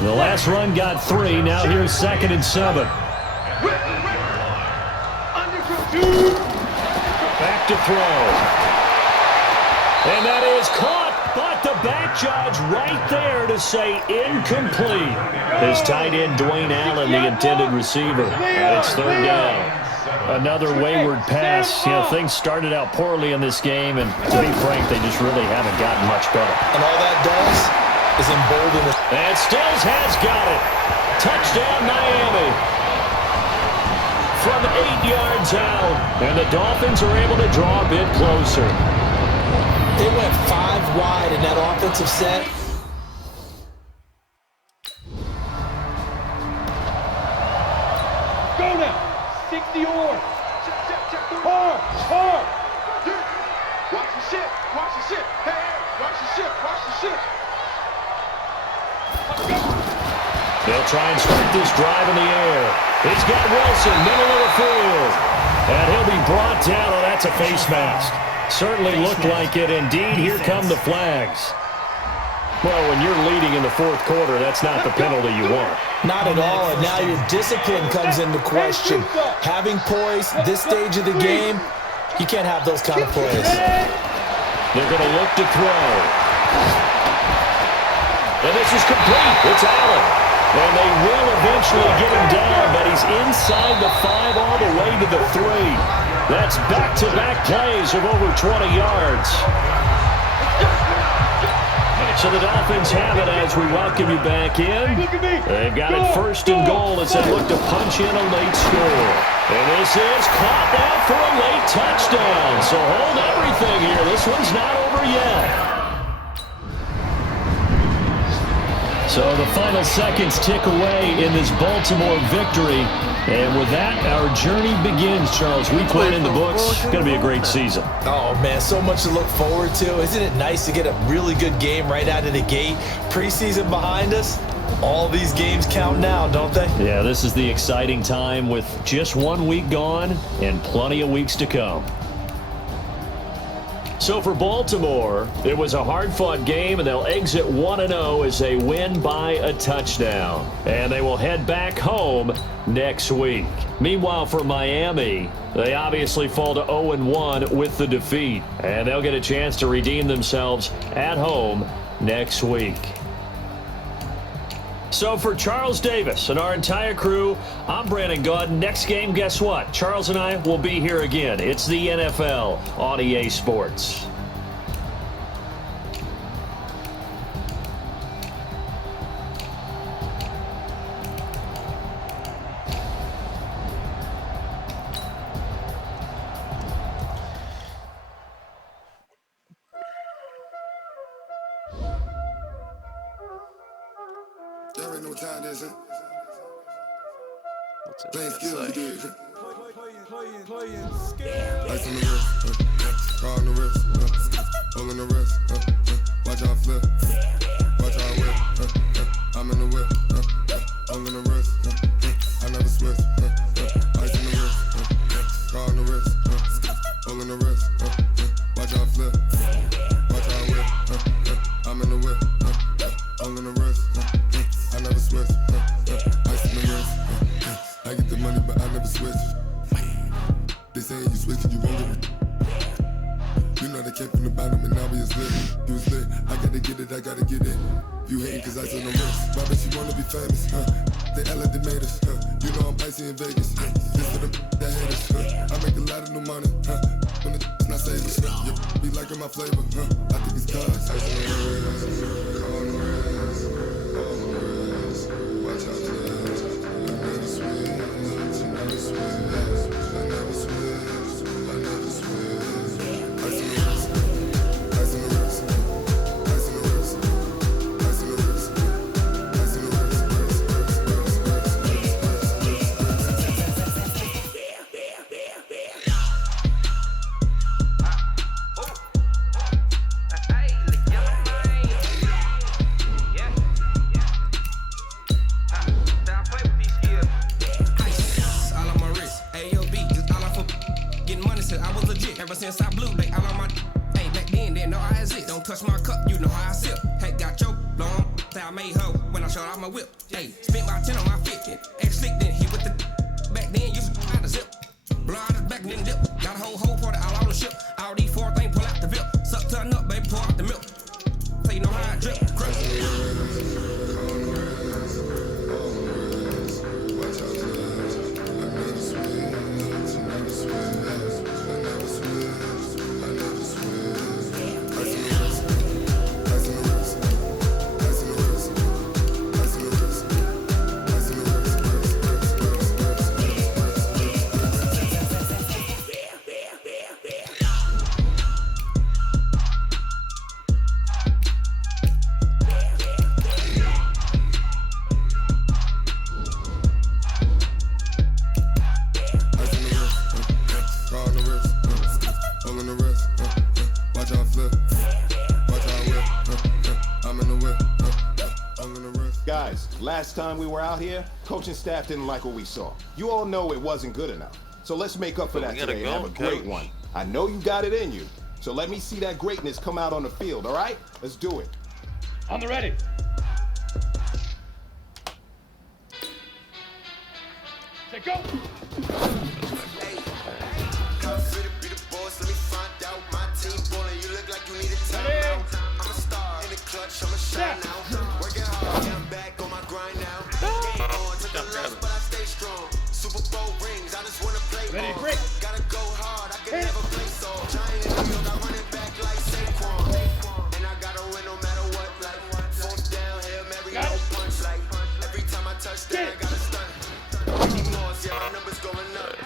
The last run got 3. Now here's 2nd and 7. Back to throw. And that is caught, but the back judge right there to say incomplete. His tight end, Dwayne Allen, the intended receiver. And it's third down. Another wayward pass. You know, things started out poorly in this game, and to be frank, they just really haven't gotten much better. And all that does is embolden it. And Stills has got it. Touchdown, Miami. From 8 yards out, and the Dolphins are able to draw a bit closer. They went 5 wide in that offensive set. Go now. 60 or. Hard. Watch the shit. Hey, watch the shit. They'll try and start this drive in the air. He's got Wilson, middle of the field. And he'll be brought down. Oh, that's a face mask. Certainly looked like it. Indeed, here come the flags. Well, when you're leading in the fourth quarter, that's not the penalty you want. Not at all, and now your discipline comes into question. Having poise this stage of the game, you can't have those kind of plays. They're going to look to throw. And this is complete. It's Allen. And they will eventually get him down, but he's inside the 5 all the way to the 3. That's back-to-back plays of over 20 yards. So the Dolphins have it as we welcome you back in. They've got it 1st and goal as they look to punch in a late score. And this is caught now for a late touchdown. So hold everything here. This one's not over yet. So the final seconds tick away in this Baltimore victory. And with that, our journey begins, Charles. Week 1 in the books. Going to be a great season. Oh, man, so much to look forward to. Isn't it nice to get a really good game right out of the gate? Preseason behind us. All these games count now, don't they? Yeah, this is the exciting time with just 1 week gone and plenty of weeks to come. So for Baltimore, it was a hard-fought game, and they'll exit 1-0 as they win by a touchdown. And they will head back home next week. Meanwhile, for Miami, they obviously fall to 0-1 with the defeat. And they'll get a chance to redeem themselves at home next week. So for Charles Davis and our entire crew, I'm Brandon Gaudin. Next game, guess what? Charles and I will be here again. It's the NFL on EA Sports. already know what time it is, huh? What's it Playing gonna skills, you say? dig, huh? Ice on the wrist, car on the wrist, hole in the wrist, watch how I flip, watch how I whip, I'm in the whip, hole in the wrist, I never switch, ice on the wrist, car on the wrist, hole in the wrist, watch how I flip, watch how I whip, I'm in the whip, hole in the wrist, I never switch, ice on the wrist, I get the money but I never switch. They saying you switching, you won't get it. You know they came from the bottom and now we is lit. You was lit, I gotta get it, I gotta get it. You hating cause I on the wrist. Why bet you wanna be famous, huh? They LA they made us, huh? You know I'm icy in Vegas, This for them that hate us, I make a lot of new money, When the not savers, You be liking my flavor, I think it's cause ice on the wrist, on the wrist, on the wrist. Watch out for this. I never switch, I never switch. I never switch, I never switch. Ice on the wrist, ice on the wrist, ice on the wrist, ice on the wrist, ice on the Ever since I blew, they all on my hey, back then, they know I exist. Don't touch my cup, you know how I sip. Hey, got choked, long, say I made her when I showed off my whip. Hey, spent my 10 on my 50. Ex-slick, then he with the back then, used to out the zip. Blow out his back, then dip. Got a whole party all on the ship. All these 4 things, pull out the VIP. Suck, turn up, baby, pour out the milk. So you know how I drip, crush. Guys, last time we were out here, coaching staff didn't like what we saw. You all know it wasn't good enough. So let's make up for that today and have a great one. I know you got it in you. So let me see that greatness come out on the field, all right? Let's do it. On the ready. Take go. Clutch, I'ma shine now. Working hard, yeah, I'm back on my grind now. Game on, took a loss, but I stay strong. Super Bowl rings, I just wanna play on. Gotta go hard, I can never play soft. Giant in New York, I run it back like Saquon. And I gotta win no matter what, like 4th down, Hail Mary, no punch. Like every time I touch that, I gotta stunt. Any more, yeah, my numbers going up.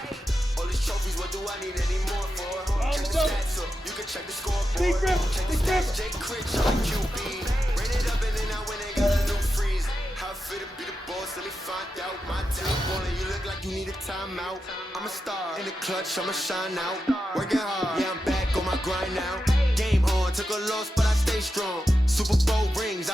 All these trophies, what do I need any more for? Check the stats up, you can check the scoreboard. Check the stats, Jake Critch, I'm QB. Ran it up and then I went and got a new freeze. How fit to be the boss, let me find out. My team ballin', you look like you need a timeout. I'm a star in the clutch, I'ma shine out. Working hard, yeah, I'm back on my grind now. Game on, took a loss, but I stay strong. Super Bowl rings,